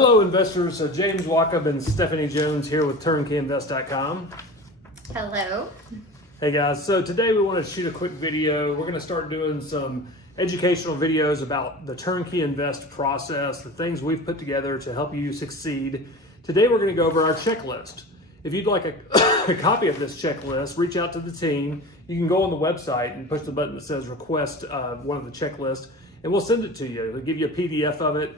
Hello investors, James Wacob and Stephanie Jones here with TurnkeyInvest.com. Hello. Hey guys, so today we want to shoot a quick video. We're going to start doing some educational videos about the Turnkey Invest process, the things we've put together to help you succeed. Today we're going to go over our checklist. If you'd like a copy of this checklist, reach out to the team. You can go on the website and push the button that says request one of the checklists, and we'll send it to you. We'll give you a PDF of it.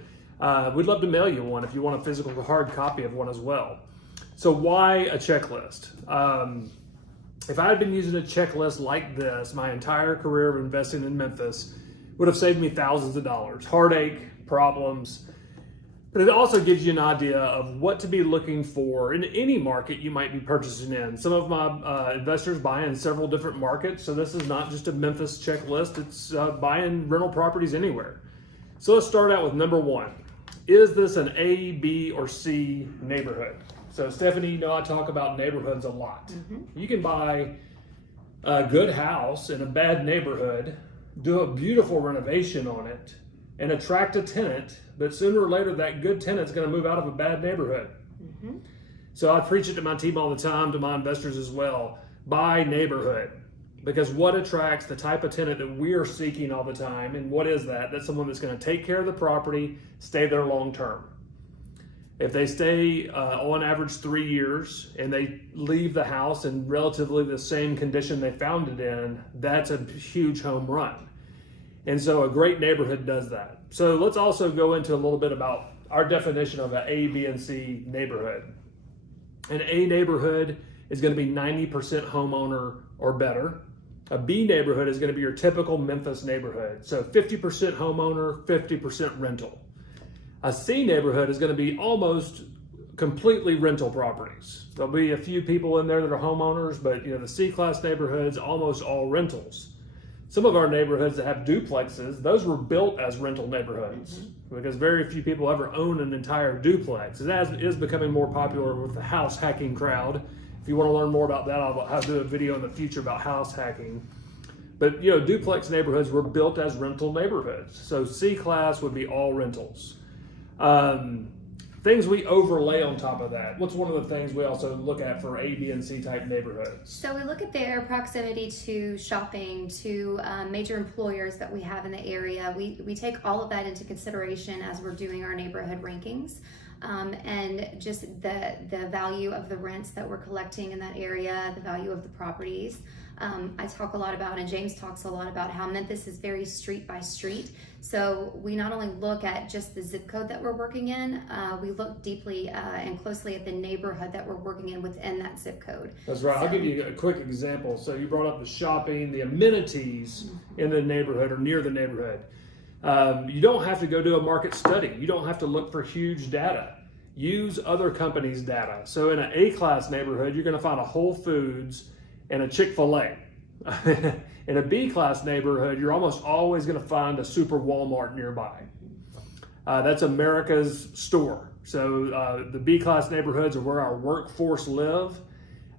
We'd love to mail you one if you want a physical hard copy of one as well. So why a checklist? If I had been using a checklist like this my entire career of investing in Memphis, it would have saved me thousands of dollars, heartache, problems. But it also gives you an idea of what to be looking for in any market you might be purchasing in. Some of my investors buy in several different markets, so this is not just a Memphis checklist, it's buying rental properties anywhere. So let's start out with number one. Is this an A, B, or C neighborhood? So Stephanie, you know I talk about neighborhoods a lot. Mm-hmm. You can buy a good house in a bad neighborhood, do a beautiful renovation on it, and attract a tenant, but sooner or later that good tenant's going to move out of a bad neighborhood. Mm-hmm. So I preach it to my team all the time, to my investors as well. Buy neighborhood. Because what attracts the type of tenant that we are seeking all the time, and what is that? That's someone that's going to take care of the property, stay there long term. If they stay on average 3 years and they leave the house in relatively the same condition they found it in, that's a huge home run. And so a great neighborhood does that. So let's also go into a little bit about our definition of an A, B, and C neighborhood. An A neighborhood is going to be 90% homeowner or better. A B neighborhood is going to be your typical Memphis neighborhood. So 50% homeowner, 50% rental. A C neighborhood is going to be almost completely rental properties. There'll be a few people in there that are homeowners, but the C-class neighborhoods, almost all rentals. Some of our neighborhoods that have duplexes, those were built as rental neighborhoods because very few people ever own an entire duplex. It is becoming more popular with the house hacking crowd. If you want to learn more about that, I'll do a video in the future about house hacking. But duplex neighborhoods were built as rental neighborhoods. So C-class would be all rentals. Things we overlay on top of that. What's one of the things we also look at for A, B, and C type neighborhoods? So we look at their proximity to shopping, to major employers that we have in the area. We take all of that into consideration as we're doing our neighborhood rankings. And just the value of the rents that we're collecting in that area, the value of the properties. I talk a lot about, and James talks a lot about, how Memphis is very street by street. So we not only look at just the zip code that we're working in, we look deeply and closely at the neighborhood that we're working in within that zip code. That's right. So, I'll give you a quick example. So you brought up the shopping, the amenities in the neighborhood or near the neighborhood. You don't have to go do a market study. You don't have to look for huge data. Use other companies' data. So in an A-class neighborhood, you're going to find a Whole Foods and a Chick-fil-A. In a B-class neighborhood, you're almost always going to find a Super Walmart nearby. That's America's store. So the B-class neighborhoods are where our workforce live.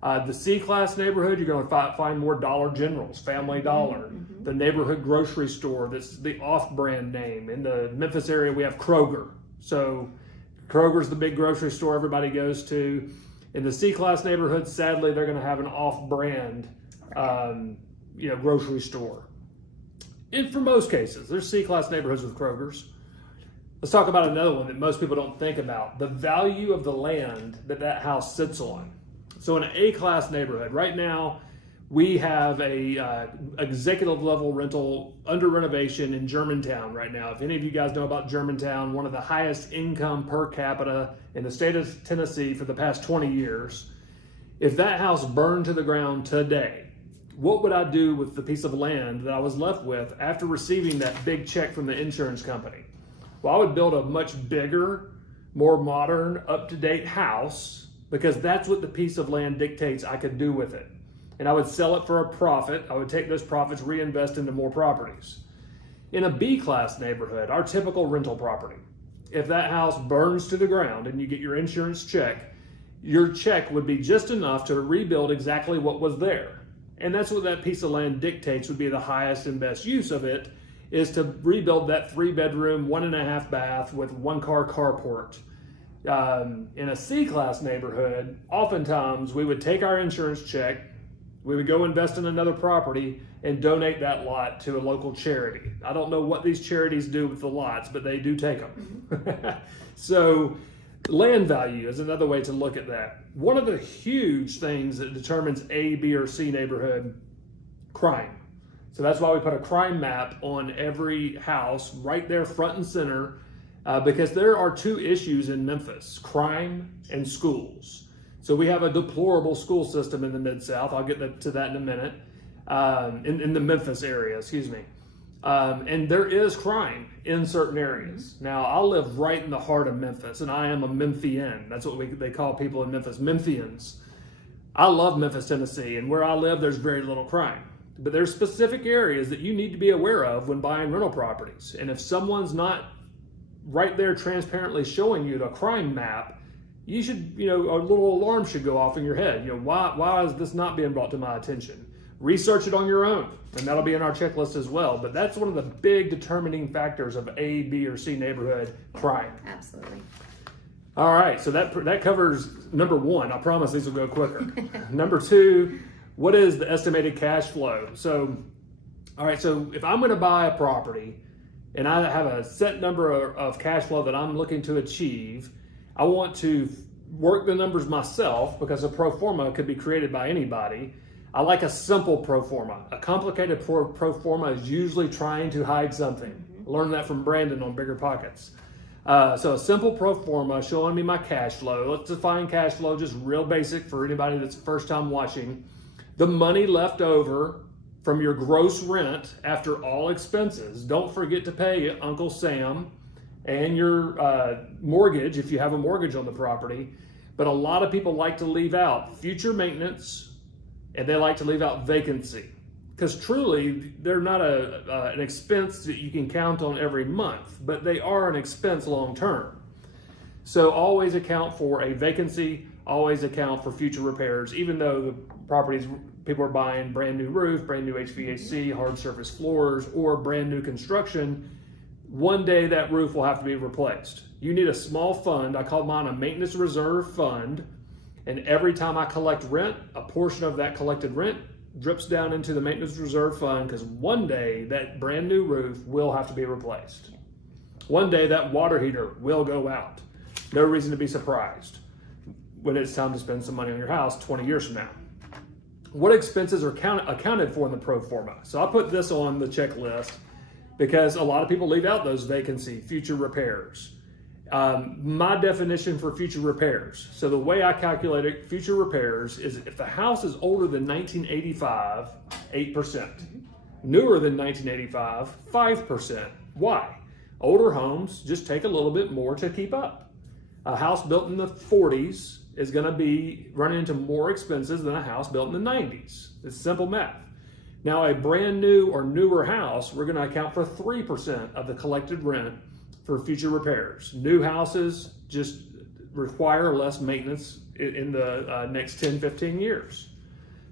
The C-class neighborhood, you're going to find more Dollar Generals, Family Dollar, the neighborhood grocery store that's the off-brand name. In the Memphis area, we have Kroger. So Kroger's the big grocery store everybody goes to. In the C-class neighborhoods, sadly, they're going to have an off-brand, grocery store. And for most cases, there's C-class neighborhoods with Kroger's. Let's talk about another one that most people don't think about: the value of the land that house sits on. So in an A-class neighborhood, right now, we have a executive level rental under renovation in Germantown right now. If any of you guys know about Germantown, one of the highest income per capita in the state of Tennessee for the past 20 years. If that house burned to the ground today, what would I do with the piece of land that I was left with after receiving that big check from the insurance company? Well, I would build a much bigger, more modern, up-to-date house, because that's what the piece of land dictates I could do with it. And I would sell it for a profit. I would take those profits, reinvest into more properties. In a B-class neighborhood, our typical rental property, if that house burns to the ground and you get your insurance check, your check would be just enough to rebuild exactly what was there. And that's what that piece of land dictates would be the highest and best use of it, is to rebuild that 3-bedroom, 1.5 bath with 1-car carport. In a C-class neighborhood, oftentimes we would take our insurance check, we would go invest in another property and donate that lot to a local charity. I don't know what these charities do with the lots, but they do take them. So land value is another way to look at that. One of the huge things that determines A, B, or C neighborhood, crime. So that's why we put a crime map on every house right there front and center, because there are two issues in Memphis: crime and schools. So we have a deplorable school system in the Mid-South. I'll get to that in a minute. In the Memphis area, excuse me. And there is crime in certain areas. Now, I live right in the heart of Memphis, and I am a Memphian. That's what they call people in Memphis, Memphians. I love Memphis, Tennessee, and where I live, there's very little crime. But there's specific areas that you need to be aware of when buying rental properties. And if someone's not right there transparently showing you the crime map, you should, a little alarm should go off in your head. Why is this not being brought to my attention? Research it on your own, and that'll be in our checklist as well. But that's one of the big determining factors of A, B, or C neighborhood: crime. Absolutely. All right, so that covers number one. I promise these will go quicker. Number two, what is the estimated cash flow? So, all right, so if I'm going to buy a property and I have a set number of cash flow that I'm looking to achieve, I want to work the numbers myself, because a pro forma could be created by anybody. I like a simple pro forma. A complicated pro forma is usually trying to hide something. Learned that from Brandon on Bigger Pockets. So a simple pro forma showing me my cash flow. Let's define cash flow, just real basic for anybody that's first time watching. The money left over from your gross rent after all expenses. Don't forget to pay Uncle Sam and your mortgage if you have a mortgage on the property. But a lot of people like to leave out future maintenance, and they like to leave out vacancy, because truly they're not an expense that you can count on every month, but they are an expense long term. So always account for a vacancy, always account for future repairs, even though the properties people are buying brand new roof, brand new HVAC, hard surface floors, or brand new construction. One day that roof will have to be replaced. You need a small fund. I call mine a maintenance reserve fund. And every time I collect rent, a portion of that collected rent drips down into the maintenance reserve fund, because one day that brand new roof will have to be replaced. One day that water heater will go out. No reason to be surprised when it's time to spend some money on your house 20 years from now. What expenses are accounted for in the pro forma? So I put this on the checklist because a lot of people leave out those vacancy, future repairs. My definition for future repairs. So the way I calculate it, future repairs, is if the house is older than 1985, 8%. Newer than 1985, 5%. Why? Older homes just take a little bit more to keep up. A house built in the 40s is going to be running into more expenses than a house built in the 90s. It's simple math. Now, a brand new or newer house, we're going to account for 3% of the collected rent for future repairs. New houses just require less maintenance in the next 10, 15 years.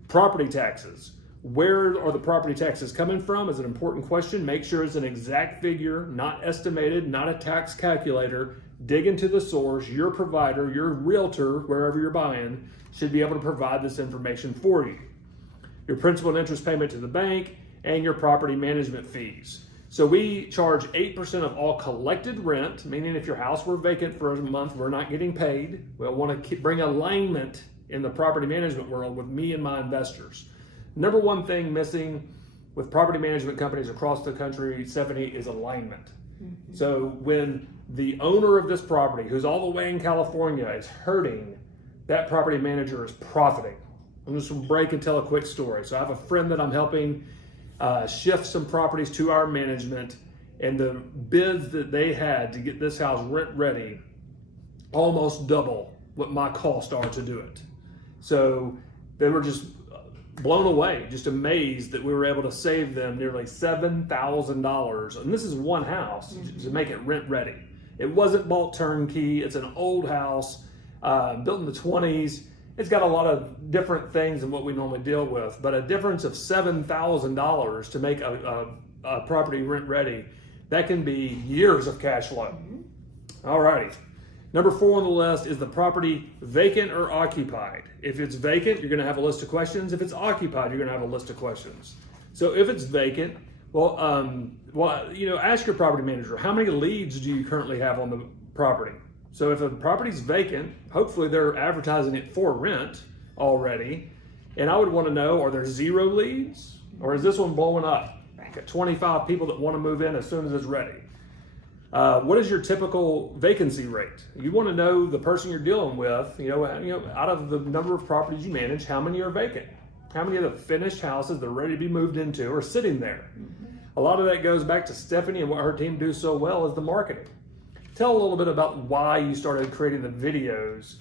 Property taxes. Where are the property taxes coming from is an important question. Make sure it's an exact figure, not estimated, not a tax calculator. Dig into the source. Your provider, your realtor, wherever you're buying, should be able to provide this information for you. Your principal and interest payment to the bank, and your property management fees. So we charge 8% of all collected rent, meaning if your house were vacant for a month, we're not getting paid. We'll want to bring alignment in the property management world with me and my investors. Number one thing missing with property management companies across the country, Stephanie, is alignment. So when the owner of this property, who's all the way in California, is hurting, that property manager is profiting. I'm just going to break and tell a quick story. So I have a friend that I'm helping shift some properties to our management, and the bids that they had to get this house rent ready almost double what my costs are to do it. So they were just blown away, just amazed that we were able to save them nearly $7,000. And this is one house to make it rent ready. It wasn't bought turnkey. It's an old house built in the 20s. It's got a lot of different things than what we normally deal with, but a difference of $7,000 to make a property rent ready, that can be years of cash flow. All righty. Number 4 on the list is the property vacant or occupied. If it's vacant, you're going to have a list of questions. If it's occupied, you're going to have a list of questions. So if it's vacant, ask your property manager, how many leads do you currently have on the property? So if a property's vacant, hopefully they're advertising it for rent already. And I would want to know, are there 0 leads? Or is this one blowing up? Right. Got 25 people that want to move in as soon as it's ready. What is your typical vacancy rate? You want to know the person you're dealing with, out of the number of properties you manage, how many are vacant? How many of the finished houses that are ready to be moved into are sitting there? Mm-hmm. A lot of that goes back to Stephanie and what her team do so well is the marketing. Tell a little bit about why you started creating the videos,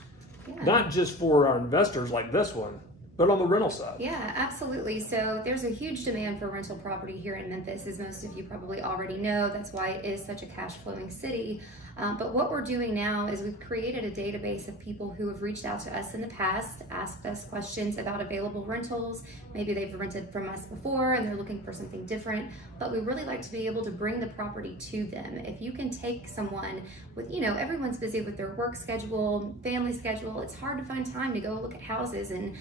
not just for our investors like this one, but on the rental side. Yeah, absolutely. So there's a huge demand for rental property here in Memphis, as most of you probably already know. That's why it is such a cash flowing city. But what we're doing now is we've created a database of people who have reached out to us in the past, asked us questions about available rentals. Maybe they've rented from us before and they're looking for something different, but we really like to be able to bring the property to them. If you can take someone with, everyone's busy with their work schedule, family schedule, it's hard to find time to go look at houses. And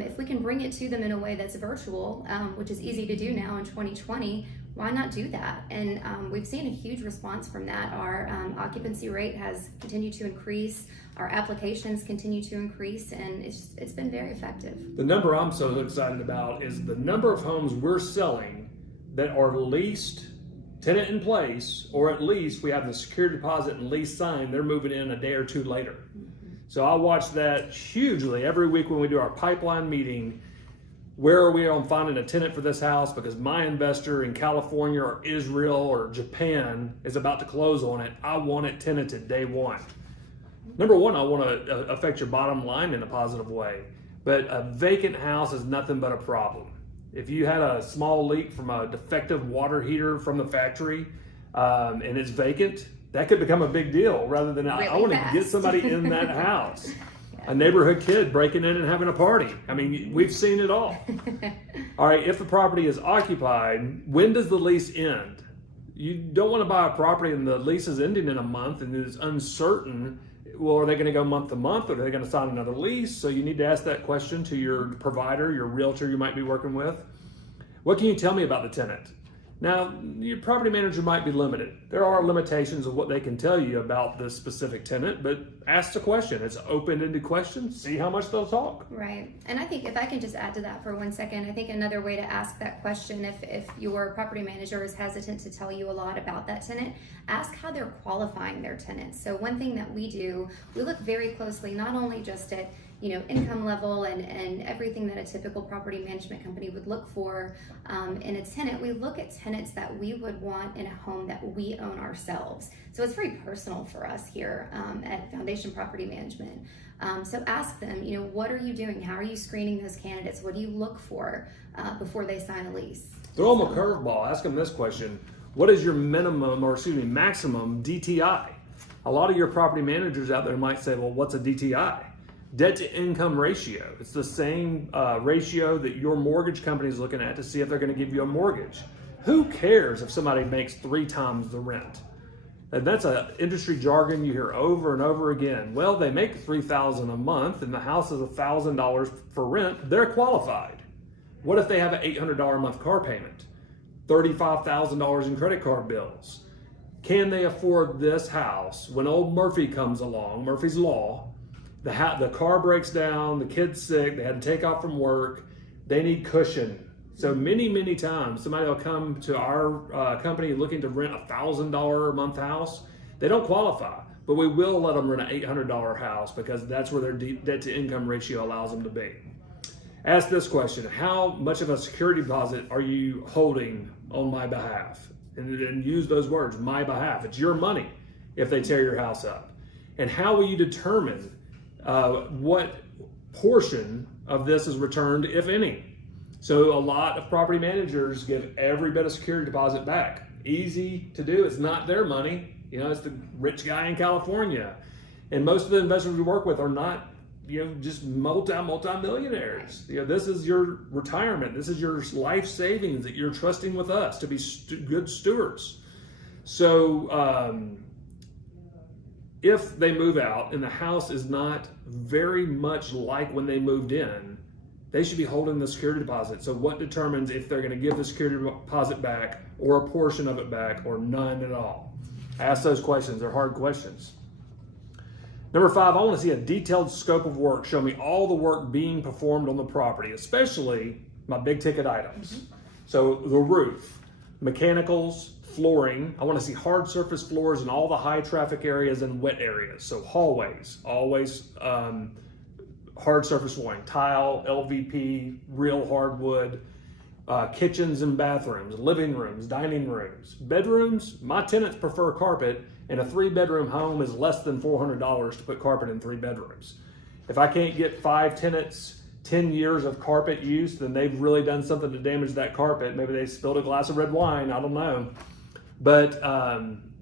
if we can bring it to them in a way that's virtual, which is easy to do now in 2020, why not do that? And we've seen a huge response from that. Our occupancy rate has continued to increase. Our applications continue to increase, and it's been very effective. The number I'm so excited about is the number of homes we're selling that are leased, tenant in place, or at least we have the security deposit and lease signed. They're moving in a day or 2 later. Mm-hmm. So I watch that hugely every week when we do our pipeline meeting. Where are we on finding a tenant for this house? Because my investor in California or Israel or Japan is about to close on it. I want it tenanted day 1. Number 1, I want to affect your bottom line in a positive way. But a vacant house is nothing but a problem. If you had a small leak from a defective water heater from the factory and it's vacant, that could become a big deal rather than really I want to get somebody in that house. A neighborhood kid breaking in and having a party. I mean, we've seen it all. All right, if the property is occupied, when does the lease end? You don't want to buy a property and the lease is ending in a month and it's uncertain. Well, are they going to go month to month or are they going to sign another lease? So you need to ask that question to your provider, your realtor you might be working with. What can you tell me about the tenant? Now, your property manager might be limited. There are limitations of what they can tell you about this specific tenant, but ask the question. It's an open-ended question. See how much they'll talk. Right. And I think if I can just add to that for 1 second, I think another way to ask that question, if your property manager is hesitant to tell you a lot about that tenant, ask how they're qualifying their tenants. So one thing that we do, we look very closely, not only just at income level and everything that a typical property management company would look for in a tenant. We look at tenants that we would want in a home that we own ourselves. So it's very personal for us here at Foundation Property Management. So ask them, what are you doing? How are you screening those candidates? What do you look for before they sign a lease? Throw them a curveball. Ask them this question. What is your maximum DTI? A lot of your property managers out there might say, well, what's a DTI? Debt to income ratio. It's the same ratio that your mortgage company is looking at to see if they're going to give you a mortgage. Who cares if somebody makes 3 times the rent? And that's an industry jargon you hear over and over again. Well, they make $3,000 a month and the house is $1,000 for rent. They're qualified. What if they have an $800 a month car payment? $35,000 in credit card bills? Can they afford this house when old Murphy comes along, Murphy's Law? The car breaks down, the kid's sick, they had to take off from work, they need cushion. So many times somebody will come to our company looking to rent a $1,000 a month house. They don't qualify, but we will let them rent an $800 house because that's where their debt to income ratio allows them to be. Ask this question, how much of a security deposit are you holding on my behalf? And use those words, my behalf. It's your money if they tear your house up. And how will you determine what portion of this is returned, if any? So a lot of property managers give every bit of security deposit back. Easy to do. It's not their money. It's the rich guy in California. And most of the investors we work with are not, just multi-millionaires. This is your retirement. This is your life savings that you're trusting with us to be good stewards. So if they move out and the house is not very much like when they moved in, they should be holding the security deposit. So what determines if they're going to give the security deposit back or a portion of it back or none at all? Ask those questions. They're hard questions. Number 5, I want to see a detailed scope of work. Show me all the work being performed on the property, especially my big ticket items. So the roof, mechanicals, flooring. I want to see hard surface floors in all the high traffic areas and wet areas. So hallways, always hard surface flooring, tile, LVP, real hardwood, kitchens and bathrooms, living rooms, dining rooms, bedrooms. My tenants prefer carpet, and a 3-bedroom home is less than $400 to put carpet in 3 bedrooms. If I can't get 5 tenants 10 years of carpet use, then they've really done something to damage that carpet. Maybe they spilled a glass of red wine, I don't know. But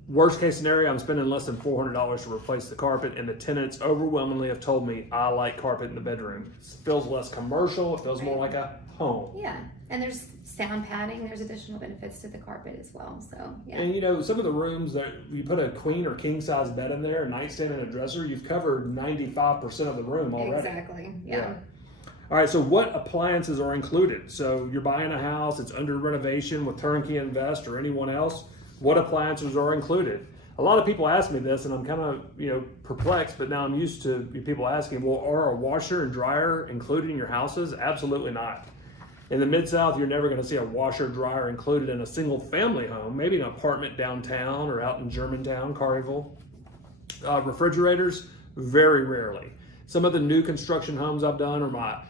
worst case scenario, I'm spending less than $400 to replace the carpet, and the tenants overwhelmingly have told me, I like carpet in the bedroom. It feels less commercial, it feels more like a home. Yeah, and there's sound padding, there's additional benefits to the carpet as well, so yeah. And you know, some of the rooms that you put a queen or king size bed in there, a nightstand and a dresser, you've covered 95% of the room already. Exactly, yeah. All right, so what appliances are included? So you're buying a house, it's under renovation with TurnkeyInvest or anyone else. What appliances are included? A lot of people ask me this, and I'm kind of perplexed, but now I'm used to people asking, well, are a washer and dryer included in your houses? Absolutely not. In the Mid-South, you're never going to see a washer dryer included in a single family home, maybe an apartment downtown or out in Germantown, Carville. Refrigerators, very rarely. Some of the new construction homes I've done are my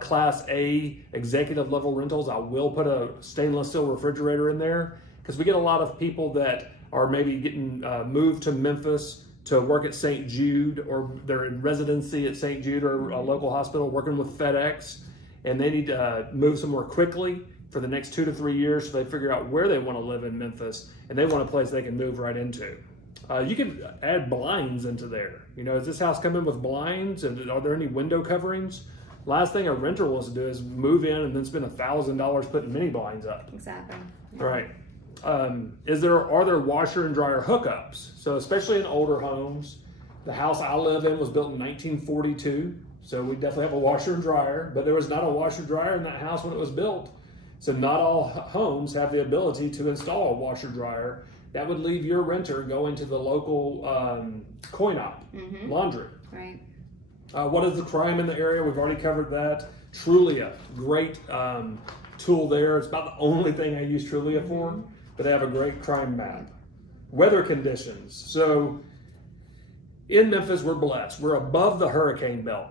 Class A executive level rentals. I will put a stainless steel refrigerator in there because we get a lot of people that are maybe getting moved to Memphis to work at St. Jude, or they're in residency at St. Jude or a local hospital working with FedEx, and they need to move somewhere quickly for the next 2 to 3 years, so they figure out where they want to live in Memphis, and they want a place they can move right into. You can add blinds into there. Does this house come in with blinds, and are there any window coverings? Last thing a renter wants to do is move in and then spend $1,000 putting mini blinds up. Exactly. Yeah. Right. Are there washer and dryer hookups? So especially in older homes, the house I live in was built in 1942. So we definitely have a washer and dryer, but there was not a washer and dryer in that house when it was built. So not all homes have the ability to install a washer dryer. That would leave your renter going to the local coin-op laundry. Right. What is the crime in the area? We've already covered that. Trulia, great tool there. It's about the only thing I use Trulia for, but they have a great crime map. Weather conditions. So in Memphis, we're blessed. We're above the hurricane belt.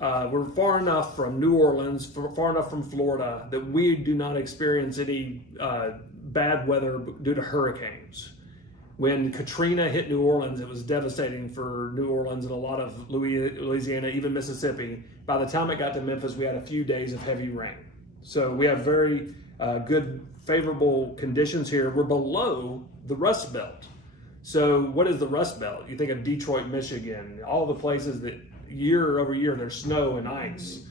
We're far enough from New Orleans, far enough from Florida, that we do not experience any bad weather due to hurricanes. When Katrina hit New Orleans, it was devastating for New Orleans and a lot of Louisiana, even Mississippi. By the time it got to Memphis, we had a few days of heavy rain. So we have very good, favorable conditions here. We're below the Rust Belt. So what is the Rust Belt? You think of Detroit, Michigan, all the places that year over year there's snow and ice.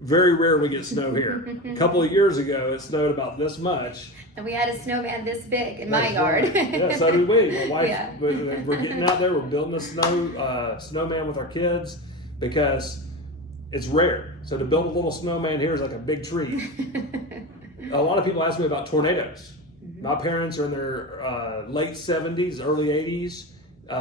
Very rare we get snow here. A couple of years ago, it snowed about this much. And we had a snowman this big in my yard. Yeah, so did we. My wife, we're getting out there, we're building a snowman with our kids because it's rare. So to build a little snowman here is like a big treat. A lot of people ask me about tornadoes. My parents are in their late 70s, early 80s.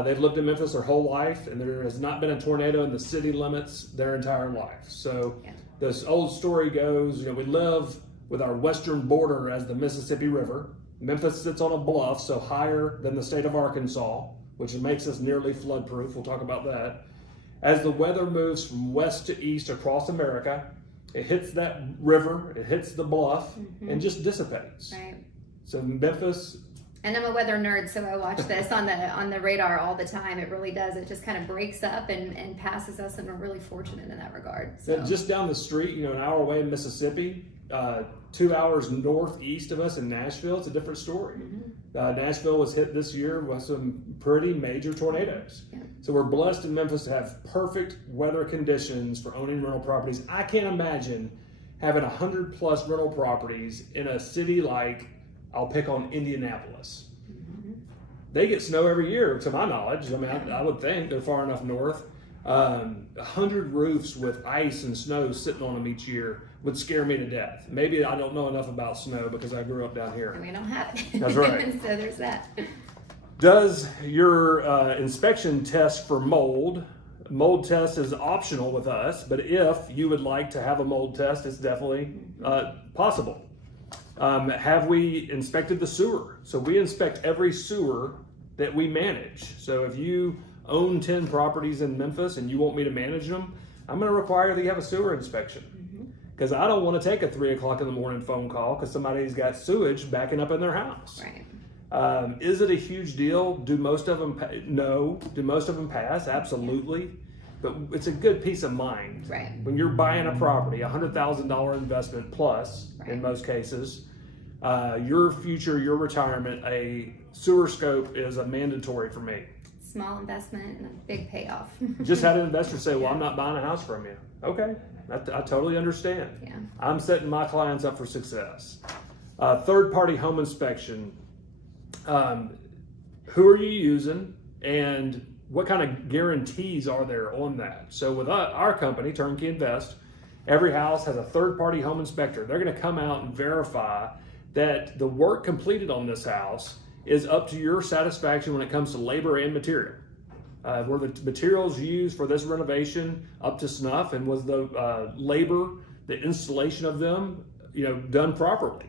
They've lived in Memphis their whole life, and there has not been a tornado in the city limits their entire life. So this old story goes, we live with our western border as the Mississippi River. Memphis sits on a bluff, so higher than the state of Arkansas, which makes us nearly flood-proof. We'll talk about that. As the weather moves from west to east across America, it hits that river, it hits the bluff, and just dissipates. Right. So Memphis. And I'm a weather nerd, so I watch this on the radar all the time. It really does. It just kind of breaks up and passes us, and we're really fortunate in that regard. So. Just down the street, an hour away in Mississippi, 2 hours northeast of us in Nashville, it's a different story. Nashville was hit this year with some pretty major tornadoes. Yeah. So we're blessed in Memphis to have perfect weather conditions for owning rental properties. I can't imagine having 100+ rental properties in a city like, I'll pick on Indianapolis. they get snow every year, to my knowledge. I mean, I would think they're far enough north. 100 roofs with ice and snow sitting on them each year would scare me to death. Maybe I don't know enough about snow because I grew up down here. We don't have it. That's right. So there's that. Does your inspection test for mold? Mold test is optional with us, but if you would like to have a mold test, it's definitely possible. Have we inspected the sewer? So we inspect every sewer that we manage. So if you own 10 properties in Memphis and you want me to manage them, I'm going to require that you have a sewer inspection. Because I don't want to take a 3 o'clock in the morning phone call because somebody's got sewage backing up in their house. Right. Is it a huge deal? Do most of them no. Do most of them pass? Absolutely. But it's a good peace of mind. Right. When you're buying a property, $100,000 investment plus, Right. in most cases, your future, your retirement, a sewer scope is a mandatory for me. Small investment and a big payoff. Just had an investor say, well, I'm not buying a house from you. Okay, I totally understand. Yeah. I'm setting my clients up for success. Third-party home inspection. Who are you using and what kind of guarantees are there on that? So with our company, TurnkeyInvest, every house has a third-party home inspector. They're going to come out and verify that the work completed on this house is up to your satisfaction when it comes to labor and material. Were the materials used for this renovation up to snuff, and was the labor, the installation of them, done properly?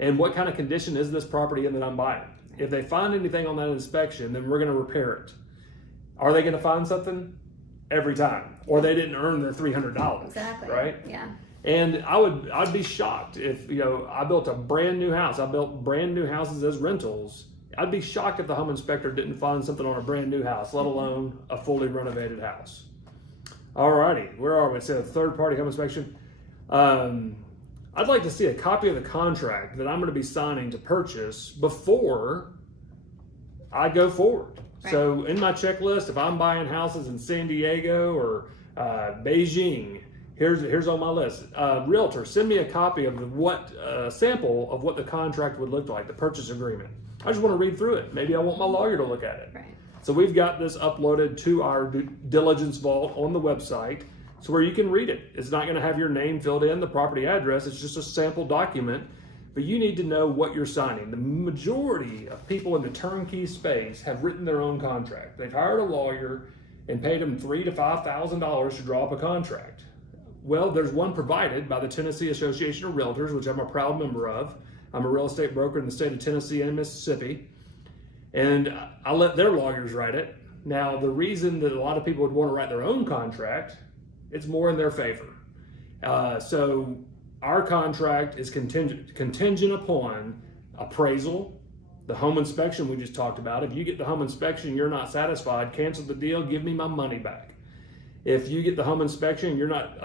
And what kind of condition is this property in that I'm buying? If they find anything on that inspection, then we're going to repair it. Are they going to find something? Every time, or they didn't earn their $300. Exactly. Right? Yeah. And I'd be shocked if I built a brand new house. I built brand new houses as rentals. I'd be shocked if the home inspector didn't find something on a brand new house, let alone a fully renovated house. Alrighty, where are we? It said third-party home inspection. I'd like to see a copy of the contract that I'm going to be signing to purchase before I go forward. Right. So in my checklist, if I'm buying houses in San Diego or Beijing, here's on my list. Realtor, send me a copy of sample of what the contract would look like, the purchase agreement. I just want to read through it. Maybe I want my lawyer to look at it. Right. So we've got this uploaded to our due diligence vault on the website, so where you can read it. It's not going to have your name filled in, the property address. It's just a sample document, but you need to know what you're signing. The majority of people in the turnkey space have written their own contract. They've hired a lawyer and paid them $3,000 to $5,000 to draw up a contract. Well, there's one provided by the Tennessee Association of Realtors, which I'm a proud member of. I'm a real estate broker in the state of Tennessee and Mississippi, and I let their lawyers write it. Now, the reason that a lot of people would want to write their own contract, it's more in their favor. So our contract is contingent upon appraisal, the home inspection we just talked about. If you get the home inspection, you're not satisfied, cancel the deal, give me my money back. If you get the home inspection, you're not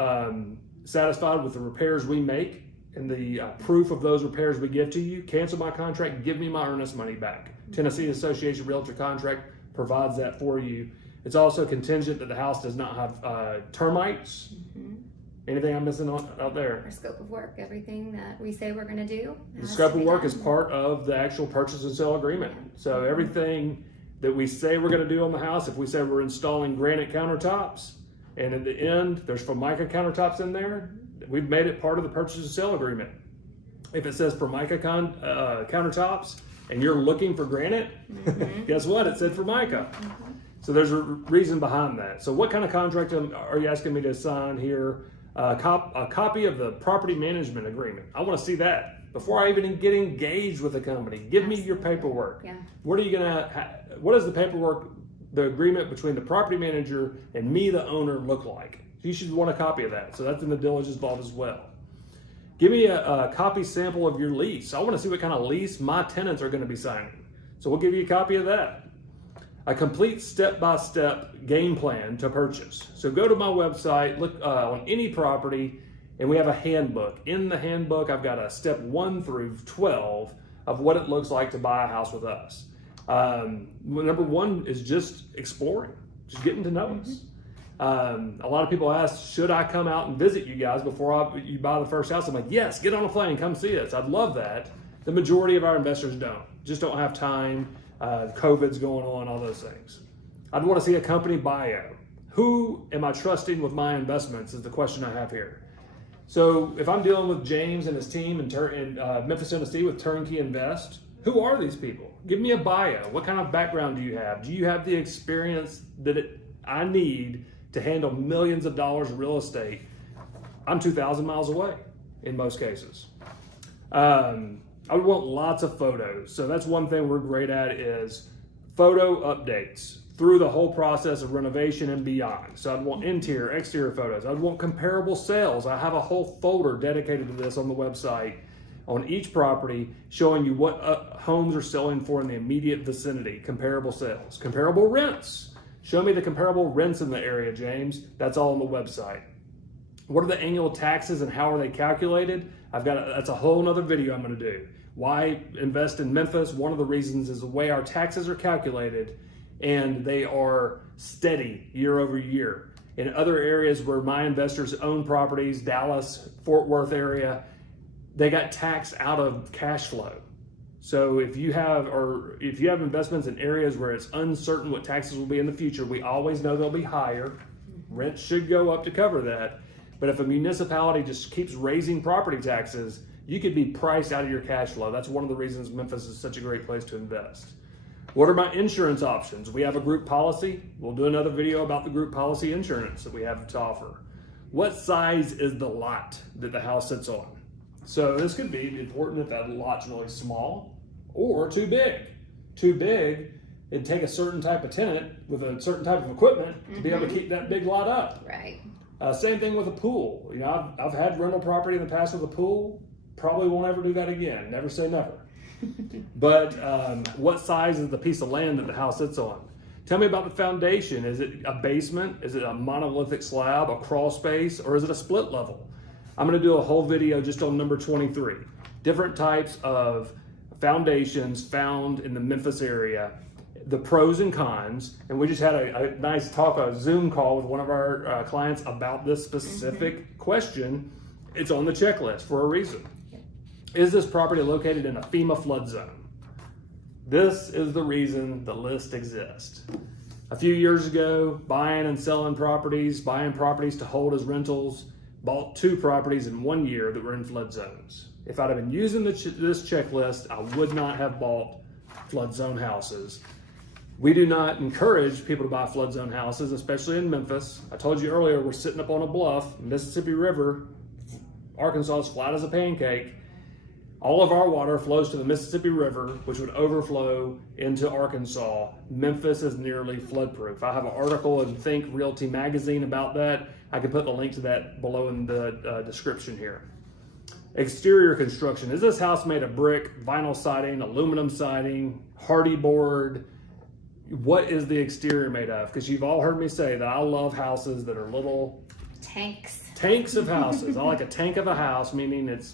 satisfied with the repairs we make and the proof of those repairs we give to you, cancel my contract, give me my earnest money back. Tennessee Association Realtor contract provides that for you. It's also contingent that the house does not have termites. Anything I'm missing out there? Our scope of work, everything that we say we're going to do. The scope of work is part of the actual purchase and sale agreement. So everything that we say we're going to do on the house, if we say we're installing granite countertops, and at the end there's Formica countertops in there, we've made it part of the purchase and sale agreement. If it says Formica countertops and you're looking for granite, guess what? It said Formica. So there's a reason behind that. So what kind of contract are you asking me to sign here? A copy of the property management agreement. I want to see that before I even get engaged with the company. Give me your paperwork. Yeah. What is the paperwork, the agreement between the property manager and me, the owner, look like? You should want a copy of that. So that's in the diligence vault as well. Give me a copy sample of your lease. I want to see what kind of lease my tenants are going to be signing. So we'll give you a copy of that. A complete step-by-step game plan to purchase. So go to my website, look on any property, and we have a handbook. In the handbook, I've got a step 1 through 12 of what it looks like to buy a house with us. Number 1 is just exploring, just getting to know us. A lot of people ask, should I come out and visit you guys before you buy the first house? I'm like, yes, get on a plane, come see us. I'd love that. The majority of our investors just don't have time. COVID's going on, all those things. I'd want to see a company bio. Who am I trusting with my investments is the question I have here. So if I'm dealing with James and his team in Memphis, Tennessee with TurnkeyInvest, who are these people? Give me a bio. What kind of background do you have? Do you have the experience that I need to handle millions of dollars of real estate? I'm 2,000 miles away in most cases. I would want lots of photos. So that's one thing we're great at is photo updates through the whole process of renovation and beyond. So I'd want interior, exterior photos. I'd want comparable sales. I have a whole folder dedicated to this on the website on each property showing you what homes are selling for in the immediate vicinity, comparable sales. Comparable rents. Show me the comparable rents in the area, James. That's all on the website. What are the annual taxes and how are they calculated? That's a whole nother video I'm gonna do. Why invest in Memphis? One of the reasons is the way our taxes are calculated and they are steady year over year. In other areas where my investors own properties, Dallas, Fort Worth area, they got taxed out of cash flow. So if you have investments in areas where it's uncertain what taxes will be in the future, we always know they'll be higher. Rent should go up to cover that. But if a municipality just keeps raising property taxes, you could be priced out of your cash flow. That's one of the reasons Memphis is such a great place to invest. What are my insurance options? We have a group policy. We'll do another video about the group policy insurance that we have to offer. What size is the lot that the house sits on? So this could be important if that lot's really small or too big. Too big, it'd take a certain type of tenant with a certain type of equipment to be able to keep that big lot up. Right. Same thing with a pool. You know, I've had rental property in the past with a pool. Probably won't ever do that again. Never say never. But what size is the piece of land that the house sits on? Tell me about the foundation. Is it a basement? Is it a monolithic slab, a crawl space, or is it a split level? I'm gonna do a whole video just on number 23. Different types of foundations found in the Memphis area, the pros and cons, and we just had a nice talk, a Zoom call with one of our clients about this specific question. It's on the checklist for a reason. Is this property located in a FEMA flood zone? This is the reason the list exists. A few years ago, buying and selling properties, buying properties to hold as rentals, bought 2 properties in 1 year that were in flood zones. If I'd have been using this checklist, I would not have bought flood zone houses. We do not encourage people to buy flood zone houses, especially in Memphis. I told you earlier, we're sitting up on a bluff, Mississippi River, Arkansas is flat as a pancake. All of our water flows to the Mississippi River, which would overflow into Arkansas. Memphis is nearly flood-proof. I have an article in Think Realty magazine about that. I can put the link to that below in the description here. Exterior construction. Is this house made of brick, vinyl siding, aluminum siding, hardy board? What is the exterior made of? Because you've all heard me say that I love houses that are little tanks of houses. I like a tank of a house, meaning it's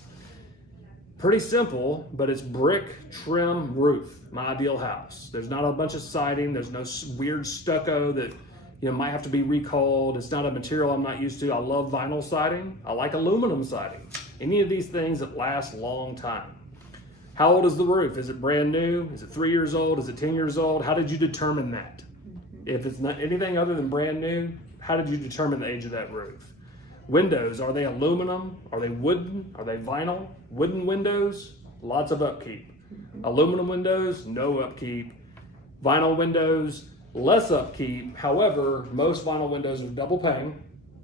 pretty simple, but it's brick trim roof, my ideal house. There's not a bunch of siding. There's no weird stucco that might have to be recalled. It's not a material I'm not used to. I love vinyl siding. I like aluminum siding. Any of these things that last a long time. How old is the roof? Is it brand new? Is it 3 years old? Is it 10 years old? How did you determine that? If it's not anything other than brand new, how did you determine the age of that roof? Windows, are they aluminum? Are they wooden? Are they vinyl? Wooden windows, lots of upkeep. Aluminum windows, no upkeep. Vinyl windows, less upkeep. However, most vinyl windows are double pane,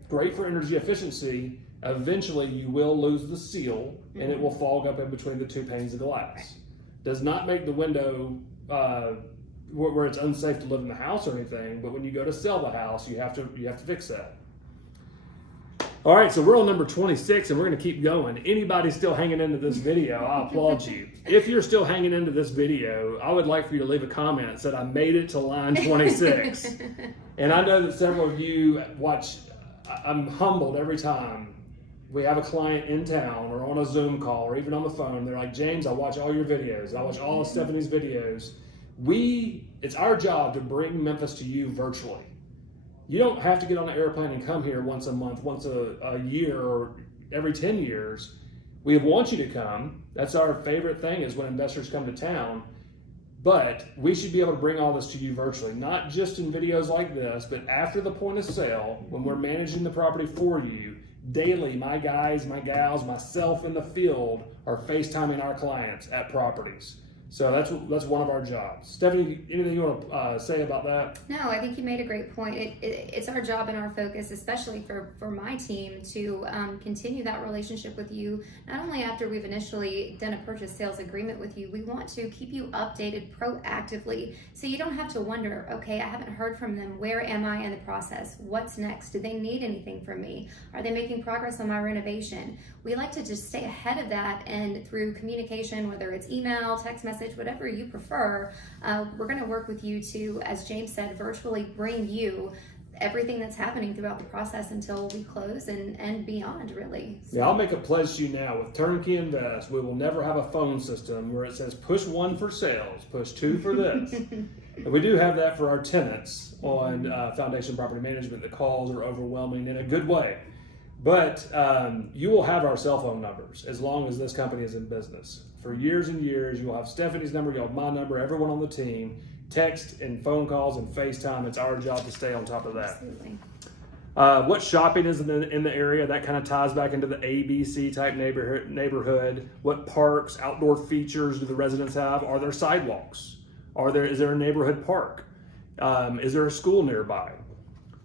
great for energy efficiency. Eventually you will lose the seal and it will fog up in between the 2 panes of glass. Does not make the window where it's unsafe to live in the house or anything, but when you go to sell the house, you have to fix that. All right, so we're on number 26 and we're gonna keep going. Anybody still hanging into this video, I applaud you. If you're still hanging into this video, I would like for you to leave a comment that said, I made it to line 26. And I know that several of you watch, I'm humbled every time we have a client in town or on a Zoom call or even on the phone. They're like, James, I watch all your videos. I watch all of Stephanie's videos. It's our job to bring Memphis to you virtually. You don't have to get on an airplane and come here once a month, once a year, or every 10 years. We want you to come. That's our favorite thing is when investors come to town. But we should be able to bring all this to you virtually, not just in videos like this, but after the point of sale, when we're managing the property for you, daily, my guys, my gals, myself in the field are FaceTiming our clients at properties. So that's one of our jobs. Stephanie, anything you want to say about that? No, I think you made a great point. It's our job and our focus, especially for my team, to continue that relationship with you. Not only after we've initially done a purchase sales agreement with you, we want to keep you updated proactively, so you don't have to wonder, okay, I haven't heard from them. Where am I in the process? What's next? Do they need anything from me? Are they making progress on my renovation? We like to just stay ahead of that, and through communication, whether it's email, text message, whatever you prefer, we're going to work with you to, as James said, virtually bring you everything that's happening throughout the process until we close and beyond, really. So. Yeah, I'll make a pledge to you now. With TurnkeyInvest, we will never have a phone system where it says push 1 for sales, push 2 for this. And we do have that for our tenants on Foundation Property Management. The calls are overwhelming in a good way. But you will have our cell phone numbers as long as this company is in business. For years and years, you'll have Stephanie's number, you'll have my number, everyone on the team. Text and phone calls and FaceTime, it's our job to stay on top of that. Absolutely. What shopping is in the area, that kind of ties back into the ABC type neighborhood. What parks, outdoor features do the residents have? Are there sidewalks? Is there a neighborhood park? Is there a school nearby?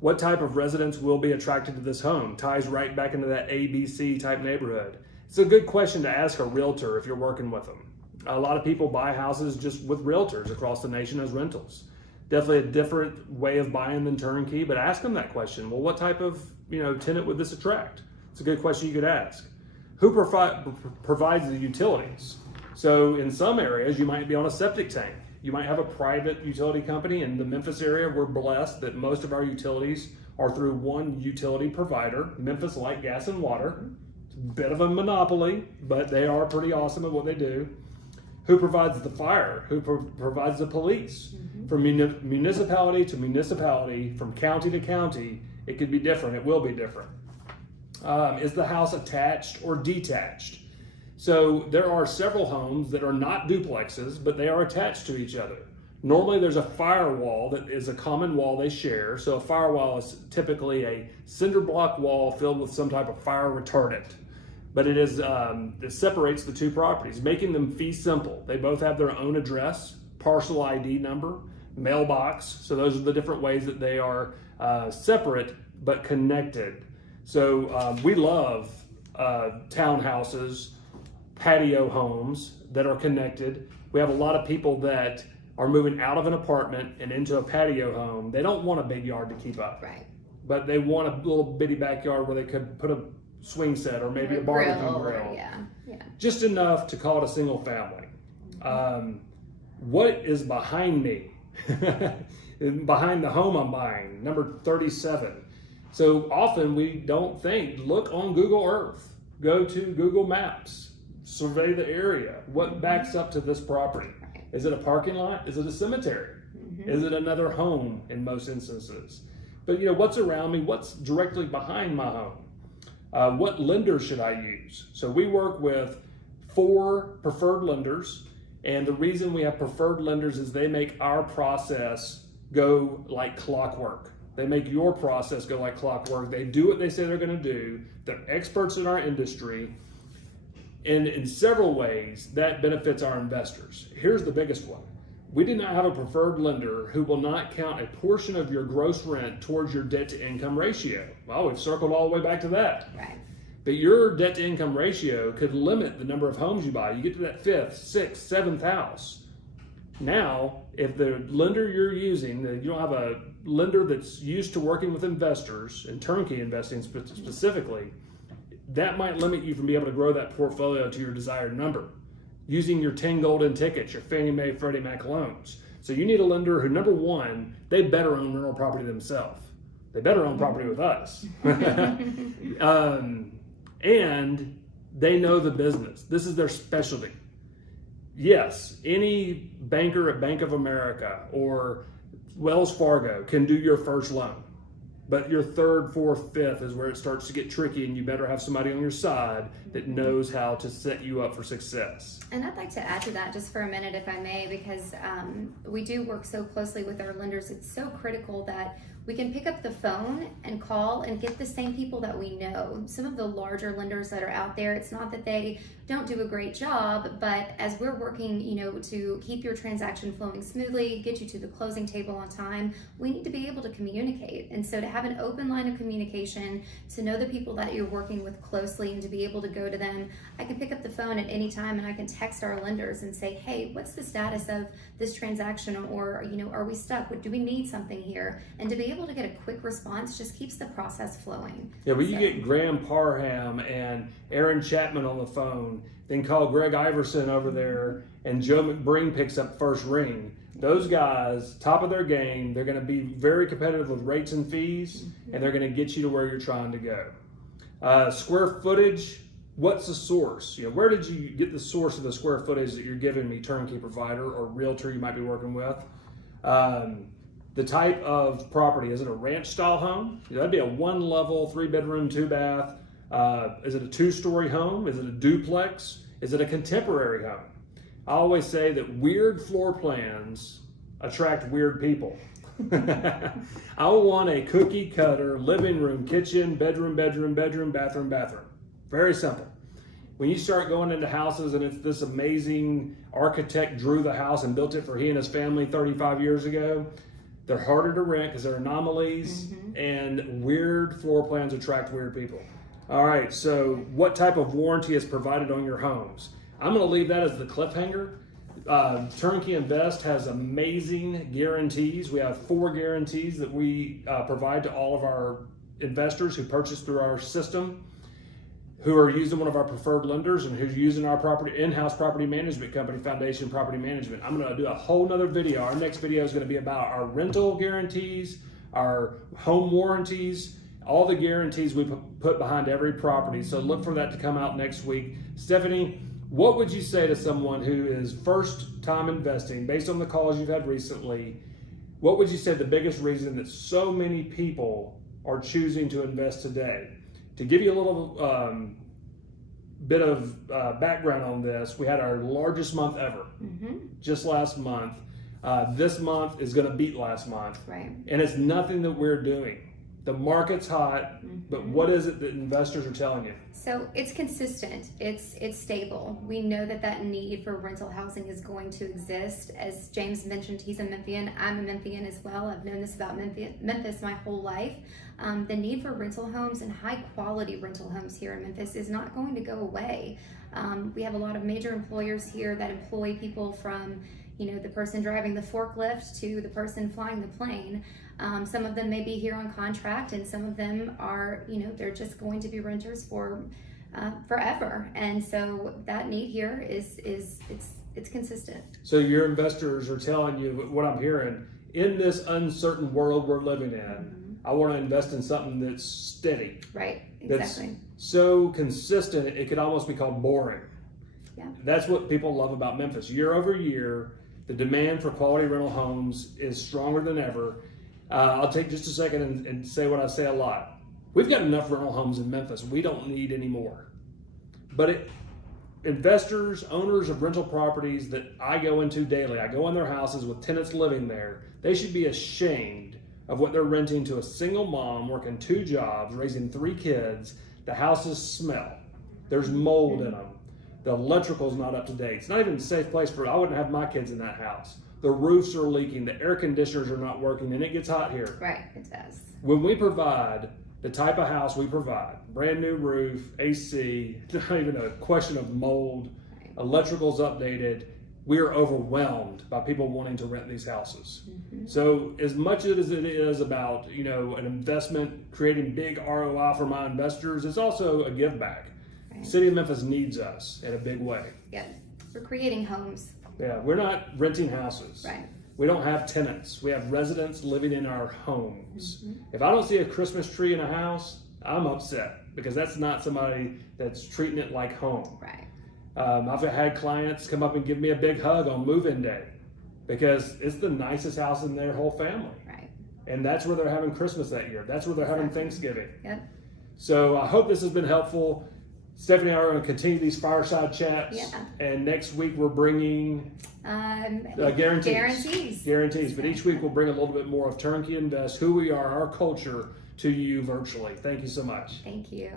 What type of residents will be attracted to this home? Ties right back into that ABC type neighborhood. It's a good question to ask a realtor if you're working with them. A lot of people buy houses just with realtors across the nation as rentals. Definitely a different way of buying than turnkey, but ask them that question. Well, what type of tenant would this attract? It's a good question you could ask. Who provides the utilities? So in some areas, you might be on a septic tank. You might have a private utility company. In the Memphis area, we're blessed that most of our utilities are through one utility provider, Memphis Light, Gas, and Water. It's a bit of a monopoly, but they are pretty awesome at what they do. Who provides the fire? Who provides the police? From municipality to municipality, from county to county, it could be different. It will be different. Is the house attached or detached? So there are several homes that are not duplexes, but they are attached to each other. Normally there's a firewall that is a common wall they share. So a firewall is typically a cinder block wall filled with some type of fire retardant. But it separates the two properties, making them fee simple. They both have their own address, parcel ID number, mailbox. So those are the different ways that they are separate but connected. So we love townhouses, patio homes that are connected. We have a lot of people that are moving out of an apartment and into a patio home. They don't want a big yard to keep up, Right. but they want a little bitty backyard where they could put a swing set or maybe a barbecue grill. Yeah. Just enough to call it a single family. What is behind me? Behind the home I'm buying, number 37. So often we don't think, look on Google Earth, go to Google Maps, survey the area. What backs up to this property? Is it a parking lot? Is it a cemetery? Is it another home in most instances? But what's around me? What's directly behind my home? What lender should I use? So we work with 4 preferred lenders, and the reason we have preferred lenders is they make our process go like clockwork. They make your process go like clockwork. They do what they say they're going to do. They're experts in our industry, and in several ways that benefits our investors. Here's the biggest one. We do not have a preferred lender who will not count a portion of your gross rent towards your debt to income ratio. Well, we've circled all the way back to that. Right. But your debt to income ratio could limit the number of homes you buy. You get to that 5th, 6th, 7th house. Now, if the lender you're using, you don't have a lender that's used to working with investors and turnkey investing specifically, that might limit you from being able to grow that portfolio to your desired number. Using your 10 golden tickets, your Fannie Mae, Freddie Mac loans. So you need a lender who, number one, they better own rental property themselves. They better own property with us. And they know the business. This is their specialty. Yes, any banker at Bank of America or Wells Fargo can do your first loan. But your third, fourth, fifth is where it starts to get tricky, and you better have somebody on your side that knows how to set you up for success. And I'd like to add to that just for a minute, if I may, because we do work so closely with our lenders. It's so critical that we can pick up the phone and call and get the same people that we know. Some of the larger lenders that are out there, it's not that they don't do a great job, but as we're working, to keep your transaction flowing smoothly, get you to the closing table on time, we need to be able to communicate. And so to have an open line of communication, to know the people that you're working with closely and to be able to go to them, I can pick up the phone at any time and I can text our lenders and say, hey, what's the status of this transaction? Or, are we stuck? Do we need something here? And to be able to get a quick response just keeps the process flowing. Yeah, but you get Graham Parham and Aaron Chapman on the phone, then call Greg Iverson over there, and Joe McBreen picks up first ring. Those guys, top of their game, they're going to be very competitive with rates and fees, and they're going to get you to where you're trying to go. Square footage, what's the source? Where did you get the source of the square footage that you're giving me, turnkey provider or realtor you might be working with? The type of property, is it a ranch style home? That'd be a 1-level, 3-bedroom, 2-bath. Is it a 2-story home? Is it a duplex? Is it a contemporary home? I always say that weird floor plans attract weird people. I want a cookie cutter living room, kitchen, bedroom, bedroom, bedroom, bathroom, bathroom. Very simple. When you start going into houses and it's this amazing architect drew the house and built it for he and his family 35 years ago, they're harder to rent because they're anomalies, and weird floor plans attract weird people. All right, so what type of warranty is provided on your homes? I'm going to leave that as the cliffhanger. TurnkeyInvest has amazing guarantees. We have 4 guarantees that we provide to all of our investors who purchase through our system, who are using one of our preferred lenders, and who's using our in-house property management company, Foundation Property Management. I'm going to do a whole nother video. Our next video is going to be about our rental guarantees, our home warranties, all the guarantees we put behind every property. So look for that to come out next week. Stephanie, what would you say to someone who is first time investing, based on the calls you've had recently? What would you say the biggest reason that so many people are choosing to invest today? To give you a little bit of background on this, we had our largest month ever, just last month. This month is going to beat last month. Right. And it's nothing that we're doing. The market's hot, but what is it that investors are telling you? So it's consistent, it's stable. We know that need for rental housing is going to exist. As James mentioned, he's a Memphian, I'm a Memphian as well. I've known this about Memphis my whole life. The need for rental homes and high quality rental homes here in Memphis is not going to go away. We have a lot of major employers here that employ people from the person driving the forklift to the person flying the plane. Some of them may be here on contract, and some of them are, they're just going to be renters for forever. And so that need here it's consistent. So your investors are telling you what I'm hearing, in this uncertain world we're living in, I want to invest in something that's steady. Right, exactly. That's so consistent, it could almost be called boring. Yeah. That's what people love about Memphis. Year over year, the demand for quality rental homes is stronger than ever. I'll take just a second and say what I say a lot. We've got enough rental homes in Memphis. We don't need any more. But investors, owners of rental properties that I go into daily, I go in their houses with tenants living there, they should be ashamed of what they're renting to a single mom working 2 jobs, raising 3 kids. The houses smell. There's mold in them. The electrical's not up to date. It's not even a safe place I wouldn't have my kids in that house. The roofs are leaking, the air conditioners are not working, and it gets hot here. Right, it does. When we provide the type of house we provide, brand new roof, AC, not even a question of mold, electrical's updated, we are overwhelmed by people wanting to rent these houses. So as much as it is about, an investment, creating big ROI for my investors, it's also a give back. Right. City of Memphis needs us in a big way. Yeah, we're creating homes. Yeah, we're not renting houses. Right. We don't have tenants. We have residents living in our homes. If I don't see a Christmas tree in a house, I'm upset because that's not somebody that's treating it like home. Right. I've had clients come up and give me a big hug on move-in day because it's the nicest house in their whole family. Right. And that's where they're having Christmas that year. That's where they're having Thanksgiving. Yep. So I hope this has been helpful. Stephanie and I are going to continue these fireside chats. Yeah. And next week we're bringing guarantees. Guarantees. But each week we'll bring a little bit more of Turnkey Invest, who we are, our culture, to you virtually. Thank you so much. Thank you.